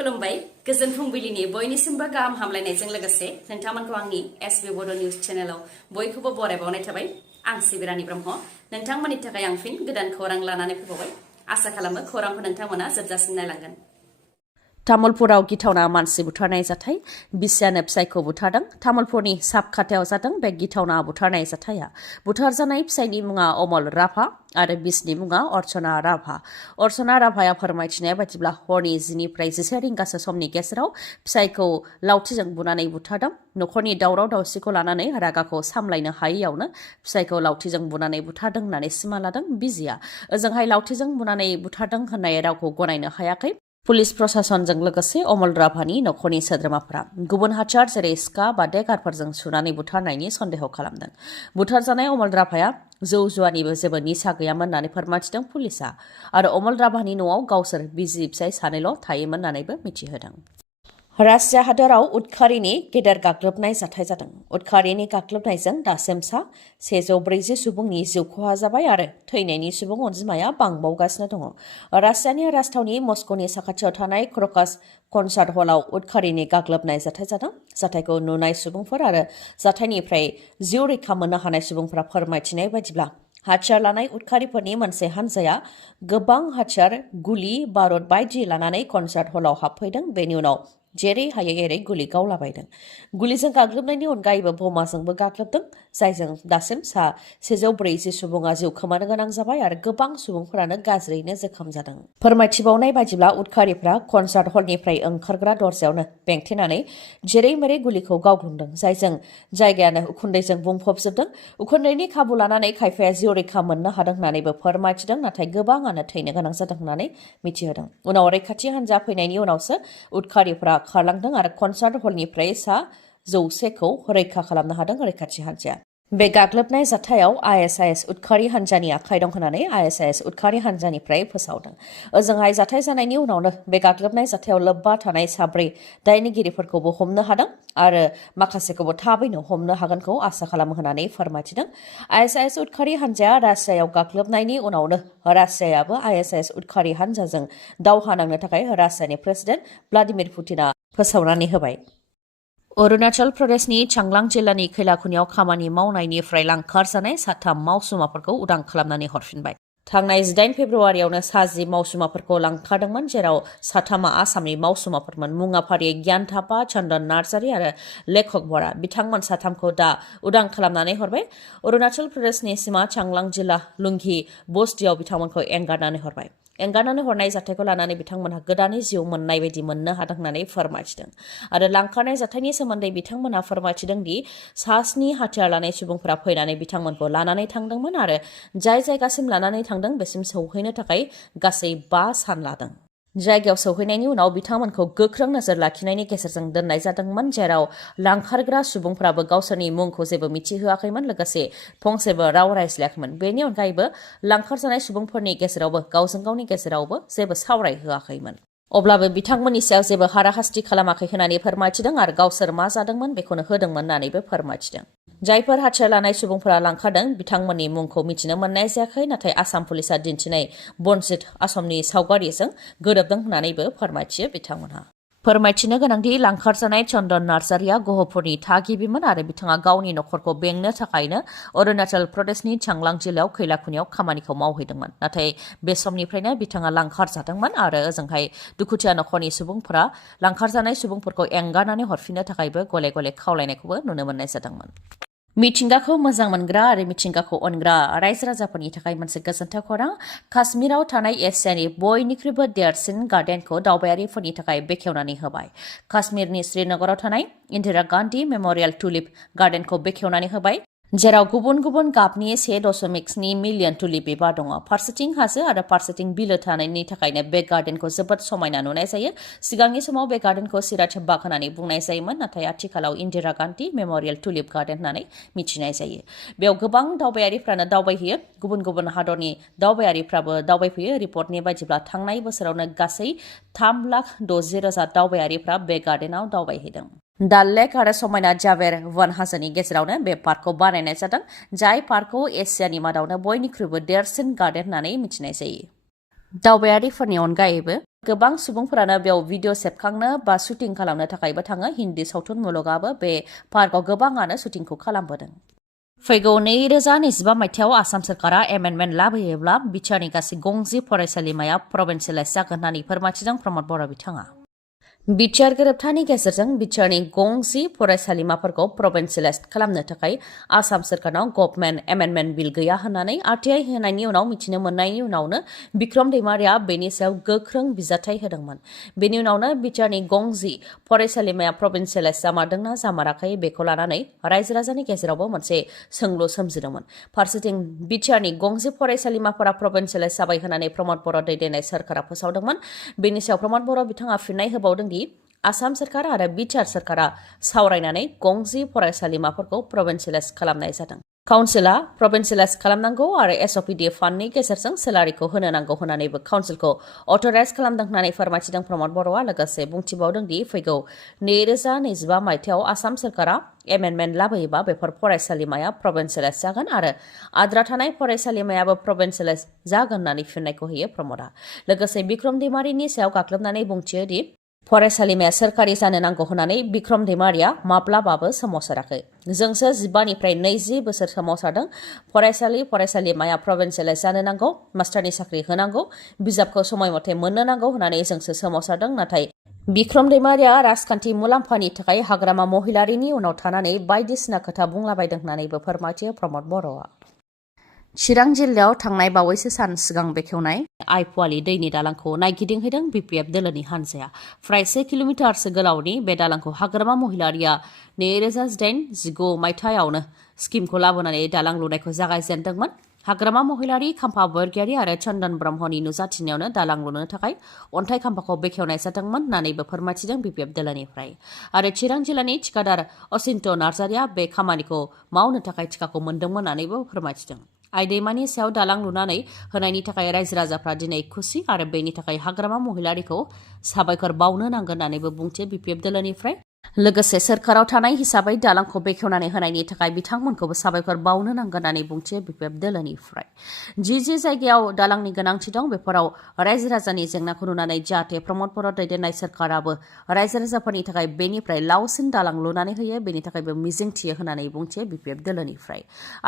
खुलुमबाय गोजोन फुंबिलिनि बयनिसिमबो गाहाम हामलायनायजों लोगोसे नोंथांमोनखौ आंनि एसबी बड' निउज चेनेलाव बयखौबो बरायबावनाय थाबाय। आं सिबिरानि ब्रह्म नोंथांमोननि थाखाय आं फिन गोदान खौरां लानानै फैबावबाय। आसा खालामो खौरांखौ नोंथांमोना जोबजासिम नायलांगोन। तामुलपुराव गिथावना मानसि बुथारनाय जाथाय, बिसियानो फिसायखौ बुथारदों। तामुलपुरनि साबखाथायाव जादों बे गिथावना बुथारनाय जाथाया। बुथारजानाय फिसायनि मुङा अमल राभा आरो बिसिनि मुङा अर्चना राभा। अर्चना राभाया फोरमायथिनाय बायदिब्ला हरनि 10 निफ्राय 11 रिंगासो समनि गेजेराव फिसायखौ लावथिजों बुनानै बुथारदों। नखरनि दावराव दावसिखौ लानानै रागाखौ सामलायनो हायैयावनो फिसायखौ लावथिजों बुनानै बुथारदों होननानै सिमा लादों बिजिया। ओजोंहाय लावथिजों बुनानै बुथारदों होननाय रावखौ गनायनो हायाखै पुलिस प्रशासनजों लोगोसे अमल राभानि नखरनि सोद्रोमाफोरा। गुबुन हाथियार जेरै सिखा बा देगारफोरजों सुनानै बुथारनायनि सन्देह खालामदों। बुथारजानाय अमल राभाया जौ जुवानिबो जेबो निसा गैयामोन होननानै फोरमायथिदों पुलिसा आरो अमल राभानि न'आव गावसोर बिसि फिसाय सानैल' थायोमोन होननानैबो मिथिहोदों। रासिया हादोराव उदखारिनि गेदेर गाग्लोबनाय जाथाय जादों। उदखारिनि गाग्लोबनायजों दासिम 140 सुबुंनि जिउ खहा जाबाय आरो थैनायनि सुबुं अनजिमाया बांबावगासिनो दङ। रासियानि राजथावनि मस्क'नि साखाथियाव थानाय क्रकास कनसार्ट हलाव उदखारिनि गाग्लोबनाय जाथाय जादों। जाथायखौ नुनाय सुबुंफोर आरो जाथायनिफ्राय जिउ रैखा मोननो हानाय सुबुंफोरा फोरमायथिनाय बायदिब्ला हाथियार लानाय उदखारिफोरनि मोनसे हान्जाया गोबां हाथियार, गुलि, बारुद बायदि लानानै कनसार्ट हलाव हाबफैदों। बेनि उनाव जेरै हायै एरै गुलि गावलाबायदों। गुलिजों गाग्लोबनायनि अनगायैबो बमाजोंबो गाग्लोबदों, जायजों दासिम 140 सुबुङा जिउ खोमानो गोनां जाबाय आरो गोबां सुबुंफोरानो गाज्रियैनो जोखोम जादों। फोरमायथिबावनाय बायदिब्ला उदखारिफ्रा कनसार्ट हलनिफ्राय ओंखारग्रा दरजायावनो बेंथेनानै जेरै मेरै गुलिखौ गावग्लुंदों, जायजों जायगायानो उखुन्दैजों बुंफबजोबदों। उखुन्दैनि खाबु लानानै खायफाया जिउ रैखा मोननो हादों होननानैबो फोरमायथिदों, नाथाय गोबाङानो थैनो गोनां जादों होननानै मिथिहोदों। उनाव रैखाथि हान्जा फैनायनि उनावसो उदखारिफ्रा खारलांदों आरो कनसार्ट हलनिफ्राय 100खौ रैखा खालामनो हादों रैखाथि हान्जाया। बे गाग्लोबनाय जाथायाव आइएसआइएस उदखारि हान्जानि आखाइ दं होननानै आइएसआइएस उदखारि हान्जानिफ्राय फोसावदों। ओजोंहाय जाथाय जानायनि उनावनो बे गाग्लोबनाय जाथायाव लोब्बा थानाय 4 दायनिगिरिफोरखौबो हमनो हादों आरो माखासेखौबो थाबैनो हमनो हागोनखौ आसा खालामो होननानै फोरमायथिदों। आइएसआइएस उदखारि हान्जाया रासियायाव गाग्लोबनायनि उनावनो रासियायाबो आइएसआइएस उदखारि हान्जाजों दावहा नांनो थाखाय रासियानि प्रेसिडेन्ट भ्लादिमिर पुतिना फोसावनानै होबाय। अरुणाचल प्रदेशनि चांलां जिल्लानि खैलाखुनियाव खामानि मावनायनिफ्राय लांखारजानाय 3 मावसुमाफोरखौ उदां खालामनानै हरफिनबाय। थांनाय 18 फेब्रुवारियावनो 10 मावसुमाफोरखौ लांखारदोंमोन, जेराव 3 आसामनि मावसुमाफोरमोन। मुङा फारियै गियान थापा, चन्दन नार्जारी आरो लेखक बरा। बिथांमोन 3खौ दा उदां खालामनानै हरबाय। अरुणाचल प्रदेशनि सिमा चांलां जिल्ला लुंघी बस्तियाव बिथांमोनखौ एंगारनानै हरबाय। एंगारनानै हरनाय जाथायखौ लानानै बिथांमोनहा गोदानै जिउ मोननाय बायदि मोननो हादों होननानै फोरमायथिदों आरो लांखारनाय जाथायनि सोमोन्दै बिथांमोनहा फोरमायथिदों दि 7 हाथियार लानाय सुबुंफोरा फैनानै बिथांमोनखौ लानानै थांदोंमोन आरो जाय जायगासिम लानानै थांदों बेसिम सौहैनो थाखाय गासै 5 सान लादों। जायगायाव सौहैनायनि उनाव बिथांमोनखौ गोख्रों नोजोर लाखिनायनि गेजेरजों दोननाय जादोंमोन, जेराव लांखारग्रा सुबुंफोराबो गावसोरनि मुंखौ जेबो मिथिहोआखैमोन, लोगोसे फंसेबो राव रायज्लायाखैमोन। बेनि अनगायैबो लांखारजानाय सुबुंफोरनि गेजेरावबो गावजों गावनि गेजेरावबो जेबो सावरायहोआखैमोन। अब्लाबो बिथांमोननि सायाव जेबो हाराहास्ति खालामाखै होननानै फोरमायथिदों आरो गावसोर मा जादोंमोन बेखौनो होदोंमोन होननानैबो फोरमायथिदों। जायफोर हाथियार लानाय सुबुंफोरा लांखारदों बिथांमोननि मुंखौ मिथिनो मोननाय जायाखै, नाथाय आसाम पुलिसा दिन्थिनाय बनजित आसमनि सावगारिजों गोरोबदों होननानैबो फोरमायथियो बिथांमोनहा। फोरमायथिनो गोनांदि लांखारजानाय चन्दन नार्जारीया गहपुरनि थागिबिमोन आरो बिथाङा गावनि नखरखौ बेंनो थाखायनो अरुणाचल प्रदेशनि चांलां जिल्लायाव खैलाखुनियाव खामानिखौ मावहैदोंमोन। नाथाय बे समनिफ्रायनो बिथाङा लांखारजादोंमोन आरो ओजोंहाय दुखुथिया नखरनि सुबुंफोरा लांखारजानाय सुबुंफोरखौ एंगारनानै हरफिननो थाखायबो गले गले खावलायनायखौबो नुनो मोननाय जादोंमोन। मिथिंगाखौ मोजां मोनग्रा आरो मिथिंगाखौ अनग्रा रायजो राजाफोरनि थाखाय मोनसे गोजोनथाव खौरां। काश्मीराव थानाय एसियानि बयनिख्रुइबो देरसिन गार्डेनखौ दावबायारिफोरनि थाखाय बेखेवनानै होबाय। काश्मीरनि श्रीनगराव थानाय इन्दिरा गान्धी मेम'रियेल टुलिप गार्डेनखौ बेखेवनानै होबाय, जेराव गुबुन गुबुन गाबनि 1.2 मिलियन टुलिप बिबार दङ। फारसेथिं हाजो आरो फारसेथिं बिलो थानायनि थाखायनो बे गार्डेनखौ जोबोद समायना नुनाय जायो। सिगांनि समाव बे गार्डेनखौ सिराज बाग होननानै बुंनाय जायोमोन, नाथाय आथिखालाव Indira Gandhi memorial tulip garden होननानै मिथिनाय जायो। बेयाव गोबां दावबायारिफ्रानो दावबायहैयो, गुबुन गुबुन हादरनि दावबायारिफ्राबो दावबायफैयो। रिपर्टनि बायदिब्ला थांनाय बोसोरावनो गासै 3,60,000 दावबायारिफ्रा बे गार्डेनाव दावबायहैदों। दाल लेक आरो समायना जावेर वन हाजोनि गेजेरावनो बे पार्कखौ बानायनाय जादों, जाय पार्कखौ एसियानि मादावनो बयनिख्रुइबो देरसिन गार्डेन होननानै मिथिनाय जायो। दावबायारिफोरनि अनगायैबो गोबां सुबुंफोरानो बेयाव भिडिअ सेबखांनो बा शुटिं खालामनो थाखायबो थाङो। हिन्दी सावथुन मुलुगाबो बे पार्कआव गोबाङानो शुटिंखौ खालामबोदों। फैगौ 2025 मायथाइयाव आसाम सोरखारा एमेन्डमेन्ट लाबोयोब्ला बिटिआरनि गासै गंजि फरायसालिमाया प्रभिन्सियेलाइज जागोन होननानै फोरमायथिदों प्रमद बर' बिथाङा। बिटिआर गोरोबथानि गेजेरजों बिटिआरनि गंजि फरायसालिमाफोरखौ प्रभिन्सियेलाइज खालामनो थाखाय आसाम सोरखारनाव गभर्नमेन्ट एमेन्डमेन्ट बिल गैया होननानै आरटिआइ होनायनि उनाव मिथिनो मोननायनि उनावनो बिक्रम दैमारिया बेनि सायाव गोख्रों बिजाथाइ होदोंमोन। बेनि उनावनो बिटिआरनि गंजि फरायसालिमाया प्रभिन्सियेलाइज जामारदोंना जामाराखै बेखौ लानानै रायजो राजानि गेजेरावबो मोनसे सोंलु सोमजिदोंमोन। फारसेथिं बिटिआरनि गंजि फरायसालिमाफोरा प्रभिन्सियेलाइज जाबाय होननानै प्रमद बर' दैदेननाय सोरखारा फोसावदोंमोन। बेनि सायाव प्रमद बर' बिथाङा फिननाय होबावदों दि आसाम सोरखार आरो बिटिआर सोरखारा सावरायनानै गंजि फरायसालिमाफोरखौ प्रभिन्सियेलाइज खालामनाय जादों। काउन्सिलआ प्रभिन्सियेलाइज खालामनांगौ आरो एसअपिडि फान्डनि गेजेरजों सेलारिखौ होनो नांगौ होननानैबो काउन्सिलखौ अथराइज खालामदों होननानै फोरमायथिदों प्रमद बर'आ। लोगोसे बुंथिबावदों दि फैगौ 2025 मायथाइयाव आसाम सोरखारा एमेन्डमेन्ट लाबोयोबा बेफोर फरायसालिमाया प्रभिन्सियेलाइज जागोन आरो आद्रा थानाय फरायसालिमायाबो प्रभिन्सियेलाइज जागोन होननानै फिननायखौ होयो प्रमदआ। लोगोसे बिक्रम दैमारिनि सायाव गाग्लोबनानै बुंथियो दि फरायसालिमाया सोरखारि जानो नांगौ होननानै बिक्रम दैमारिया माब्लाबाबो सोमावसाराखै। जोंसो 15निफ्राय 20 बोसोर सोमावसारदों। फरायसालिमाया प्रभिन्सियेलाइज जानो नांगौ, मास्टारनि साख्रि होनांगौ, बिजाबखौ समय मथे मोननो नांगौ होननानै जोंसो सोमावसारदों। नाथाय बिक्रम दैमारिया राजखान्थि मुलाम्फानि थाखाय हाग्रामा महिलारिनि उनाव थानानै बायदिसिना खोथा बुंलाबायदों होननानैबो फोरमायथियो प्रमद बर'आ। चिरां जिल्लायाव थांनाय बावैसो सान सिगां बेखेवनाय आइपुवालि दैनि दालांखौ नायगिदिंहैदों बिपिएफ दोलोनि हान्जाया। फ्राय 1 किल'मिटारसो गोलावनि बे दालांखौ हाग्रामा महिलारिया 2018-19 मायथाइयावनो स्किमखौ लाबोनानै दालां लुनायखौ जागायजेनदोंमोन। हाग्रामा महिलारि, खाम्फा बरगयारी आरो चन्दन ब्रह्मनि नुजाथिनायावनो दालां लुनो थाखाय अन्थाइ खाम्फाखौ बेखेवनाय जादोंमोन होननानैबो फोरमायथिदों बिपिएफ दोलोनिफ्राय। आरो चिरां जिल्लानि थिकादार असिन्त नार्जारिया बे खामानिखौ मावनो थाखाय थिकाखौ मोन्दोंमोन होननानैबो फोरमायथिदों। आइ दैमानि सायाव दालां लुनानै होनायनि थाखाय रायजो राजाफ्रा दिनै खुसि आरो बेनि थाखाय हाग्रामा महिलारिखौ साबायखर बावनो नांगोन होननानैबो बुंथियो बिपिएफ दोलोनिफ्राय। लोगोसे सोरखाराव थानाय हिसाबै दालांखौ बेखेवनानै होनायनि थाखाय बिथांमोनखौबो साबायखर बावनो नांगोन होननानै बुंथियो बिपिएफ दोलोनिफ्राय। जि जायगायाव दालांनि गोनांथि दं बेफोराव रायजो राजानि जेंनाखौ नुनानै जाहाथे प्रमद बर' दैदेननाय सोरखाराबो रायजो राजाफोरनि थाखाय बेनिफ्राय लावसिन दालां लुनानै होयो, बेनि थाखायबो मिजिंथियो होननानै बुंथियो बिपिएफ दोलोनिफ्राय।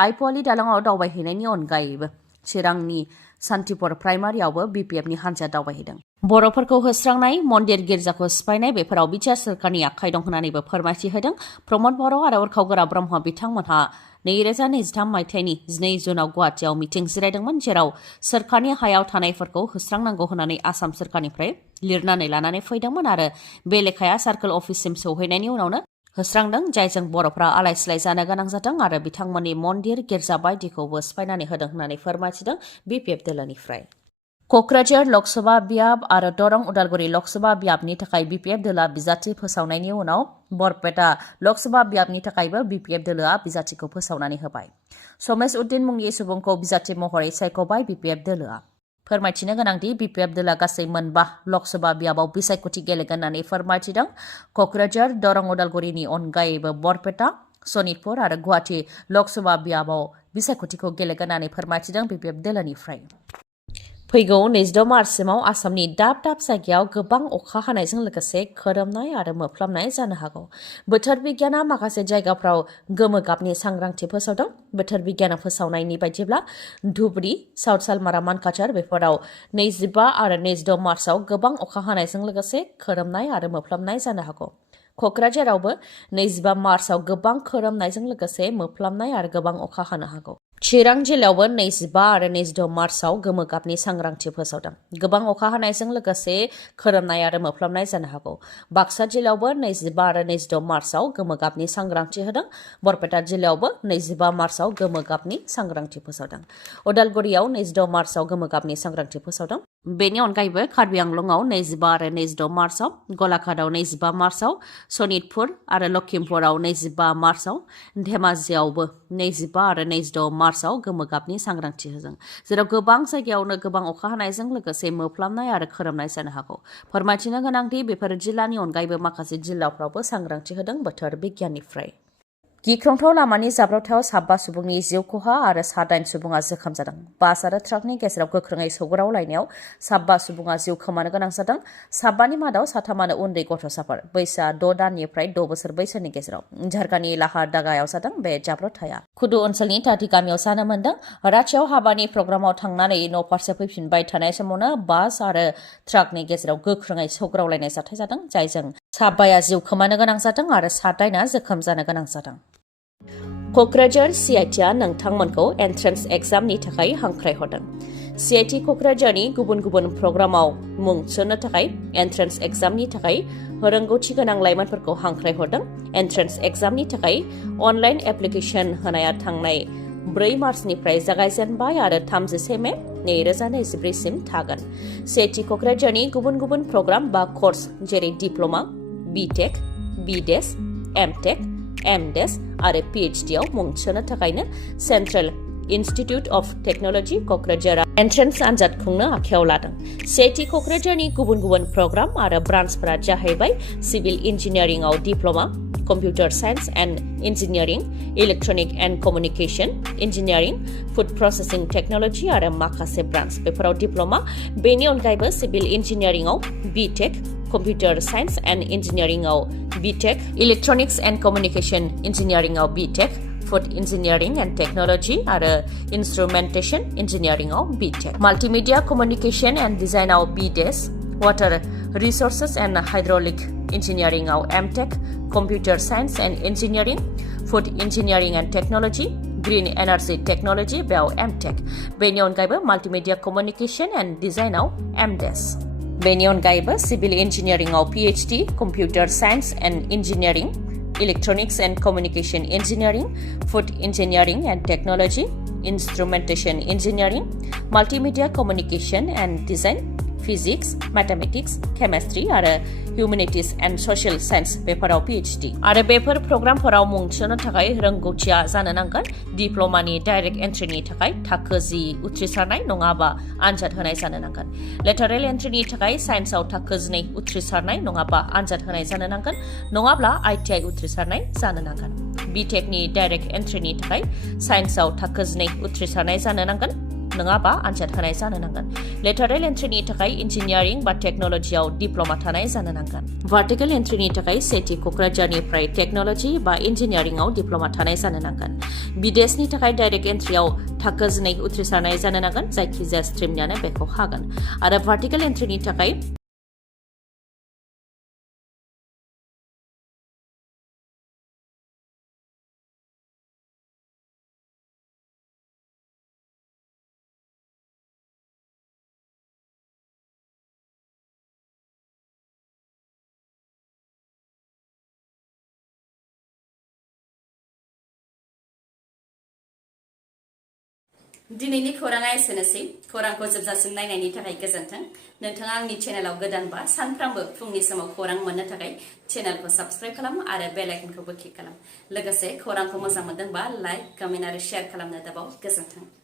आइपुवालि दालाङाव दावबायहैनायनि अनगायैबो चिरांनि सान्तिपुर प्राइमारियावबो बिपिएफनि हान्जाया दावबायहैदों। बर'फोरखौ होस्रांनाय, मन्दिर गिर्जाखौ सिफायनाय बेफोराव बिटिआर सोरखारनि आखाइ दं होननानैबो फोरमायथि होदों प्रमद बर' आरो उरखावगोरा ब्रह्म बिथांमोनहा 2023 मायथाइनि 12 जुनाव गुवाहाटियाव मिटिं जिरायदोंमोन, जेराव सोरखारनि हायाव थानायफोरखौ होस्रांनांगौ होननानै आसाम सोरखारनिफ्राय लिरनानै लानानै फैदोंमोन आरो बे लेखाया सार्कोल अफिससिम सौहैनायनि उनावनो होस्रांदों, जायजों बर'फ्रा आलाय सिलाय जानो गोनां जादों आरो बिथांमोननि मन्दिर गिर्जा बायदिखौबो सिफायनानै होदों होननानै फोरमायथिदों बिपिएफ दोलोनिफ्राय। क'क्राझार लकसभा बियाब आरो दरं उदालगुरि लकसभा बियाबनि थाखाय बिपिएफ दोलोआ बिजाथि फोसावनायनि उनाव बरपेटा लकसभा बियाबनि थाखायबो बिपिएफ दोलोआ बिजाथिखौ फोसावनानै होबाय। समेश उद्दिन मुंनि सुबुंखौ बिजाथि महरै सायख'बाय बिपिएफ दोलोआ। फोरमायथिनो गोनांदि बिपिएफ दोलोआ गासै 4 लकसभा बियाबाव बिसायख'थि गेलेगोन होननानै फोरमायथिदों। क'क्राझार, दरं उदालगुरिनि अनगायैबो बरपेटा, सनितपुर आरो गुवाहाटि लकसभा बियाबाव बिसायख'थिखौ गेलेगोन होननानै फोरमायथिदों बिपिएफ दोलोनिफ्राय। फैगौ 26 मार्चसिमाव आसामनि दाब दाब जायगायाव गोबां अखा हानायजों लोगोसे खोरोमनाय आरो मोफ्लामनाय जानो हागौ। बोथोर बिगियाना माखासे जायगाफ्राव गोमो गाबनि सांग्रांथि फोसावदों। बोथोर बिगियाना फोसावनायनि बायदिब्ला धुबुरी, साउथ सालमारा, मानकाचार बेफोराव 25 आरो 26 मार्चआव गोबां अखा हानायजों लोगोसे खोरोमनाय आरो मोफ्लामनाय जानो हागौ। क'क्राझारावबो 25 मार्चआव गोबां खोरोमनायजों लोगोसे मोफ्लामनाय आरो गोबां अखा हानो हागौ। चिरां जिल्लायावबो 25 आरो 26 मार्चआव गोमो गाबनि सांग्रांथि फोसावदों। गोबां अखा हानायजों लोगोसे खोरोमनाय आरो मोफ्लामनाय जानो हागौ। बाक्सा जिल्लायावबो 25 आरो 26 मार्चआव गोमो गाबनि सांग्रांथि होदों। बरपेटा जिल्लायावबो 25 मार्चआव गोमो गाबनि सांग्रांथि फोसावदों। उदालगुरियाव 26 मार्चआव गोमो गाबनि सांग्रांथि फोसावदों। बेनि अनगायैबो कार्बि आंलंआव 25 आरो 26 मार्चआव, गलाघाटआव 25 मार्चआव, सनितपुर आरो लखिमपुराव 25 मार्चआव, धेमाजियावबो 25 आरो 26 मार्चआव गोमो गाबनि सांग्रांथि होदों, जेराव गोबां जायगायावनो गोबां अखा हानायजों लोगोसे मोफ्लामनाय आरो खोरोमनाय जानो हागौ। फोरमायथिनो गोनांदि बेफोर जिल्लानि अनगायैबो माखासे जिल्लाफ्रावबो सांग्रांथि होदों बोथोर बिगियाननिफ्राय। गिख्रंथाव लामानि जाब्रबथायाव 7 सुबुंनि जिउ खहा आरो 7 सुबुङा जोखोम जादों। बास आरो ट्राकनि गेजेराव गोख्रोङै सौग्रावलायनायाव 7 सुबुङा जिउ खोमानो गोनां जादों। 7नि मादाव 3 उन्दै गथ'साफोर, बैसोआ 6 दाननिफ्राय 6 बोसोर बैसोनि गेजेराव। झारखान्डनि लाहारदागायाव जादों बे जाब्रबथाया। खुदु ओनसोलनि ताति गामियाव जानो मोन्दों। रांचीआव हाबानि प्रग्रामाव थांनानै न'फारसे फैफिनबाय थानाय समावनो बास आरो ट्राकनि गेजेराव गोख्रोङै सौग्रावलायनाय जाथाय जादों, जायजों 7 जिउ खोमानो गोनां जादों आरो 7 जोखोम जानो गोनां जादों। क'क्राझार CITआ नोंथांमोनखौ एन्ट्रेन्स एग्जामनि थाखाय हांख्रायहरदों। CIT क'क्राझारनि गुबुन गुबुन प्रग्रामाव मुं थिसन्नो थाखाय एन्ट्रेन्स एग्जामनि थाखाय रोंगौथि गोनां लाइमोनफोरखौ हांख्रायहरदों। एन्ट्रेन्स एग्जामनि थाखाय अनलाइन एप्लिकेसन होनाया थांनाय 4 मार्चनिफ्राय जागायजेनबाय आरो 31 मे 2024 सिम थागोन। CIT क'क्राझारनि गुबुन गुबुन प्रग्राम बा कर्स जेरै diploma, BTech, BDes, MTech, MDes आरो PhD आव मुं थिसन्नो थाखायनो सेन्ट्रेल इन्स्टिट्युट अफ टेक्न'लजि क'क्राझारआ एन्ट्रेन्स आनजाद खुंनो आखायाव लादों। CIT क'क्राझारनि गुबुन गुबुन प्रग्राम आरो ब्रान्चफोरा जाहैबाय सिभिल इन्जिनियारिंआव diploma, computer science and engineering, electronic and communication engineering, food processing technology आरो माखासे ब्रान्च बेफोराव डिप्ल'मा। बेनि अनगायैबो सिभिल इन्जिनियारिंआव BTech, कम्पिउटार साइन्स एन्ड इन्जिनियारिंआव BTech, इलेक्ट्रनिक्स एन्ड कमिउनिकेशन इन्जिनियारिंआव BTech, food engineering and technology आरो इन्स्ट्रुमेन्टेशन इन्जिनियारिंआव BTech, माल्टिमिडिया कमिउनिकेशन एन्ड डिजाइनआव BDes, water resources and hydraulic इन्जिनियारिंआव MTech, computer science and engineering, food engineering and technology, green energy technology बेयाव MTech। बेनि अनगायैबो multimedia communication and डिजाइनआव MDes। बेनि अनगायैबो सिभिल इन्जिनियारिंआव PhD, computer science and engineering, electronics and communication engineering, food engineering and technology, instrumentation engineering, multimedia communication and design, physics, mathematics, chemistry आरो humanities and social science बेफोराव PhD। आरो बेफोर प्रग्रामफोराव मुं थिसन्नो थाखाय रोंगौथिया जानो नांगोन। डिप्ल'मानि डाइरेक्ट एन्ट्रिनि थाखाय थाखो 10 उथ्रिसारनाय नङाबा आनजाद होनाय जानो नांगोन। लेटारेल एन्ट्रिनि थाखाय साइन्सआव थाखो 12 उथ्रिसारनाय नङाबा आनजाद होनाय जानो नांगोन, नङाब्ला ITI उथ्रिसारनाय जानो नांगोन। BTechनि डाइरेक्ट एन्ट्रिनि थाखाय साइन्सआव थाखो 12 उथ्रिसारनाय जानो नांगोन, नङाबा आनजाद होनाय जानो नांगोन। लेटारेल एन्ट्रिनि थाखाय इन्जिनियारिं बा टेक्न'लजियाव डिप्ल'मा थानाय जानो नांगोन। भार्टिकेल एन्ट्रिनि थाखाय CIT क'क्राझारनिफ्राय टेक्न'लजि बा इन्जिनियारिंआव डिप्ल'मा थानाय जानो नांगोन। BDesनि थाखाय डाइरेक्ट एन्ट्रियाव थाखो 12 उथ्रिसारनाय जानो नांगोन, जायखिजाया स्ट्रिमनियानो बेखौ हागोन। आरो भार्टिकेल एन्ट्रिनि थाखाय दिनैनि खौराङा एसेनोसै। खौरांखौ जोबजासिम नायनायनि थाखाय गोजोन्थों। नोंथाङा आंनि चेनेलाव गोदानबा सानफ्रामबो फुंनि समाव खौरां मोननो थाखाय चेनेलखौ साबस्क्राइब खालाम आरो बेल आइकनखौबो क्लिक खालाम। लोगोसे खौरांखौ मोजां मोनदोंबा लाइक, कमेन्ट आरो शेयार खालामनो दाबाव। गोजोन्थों।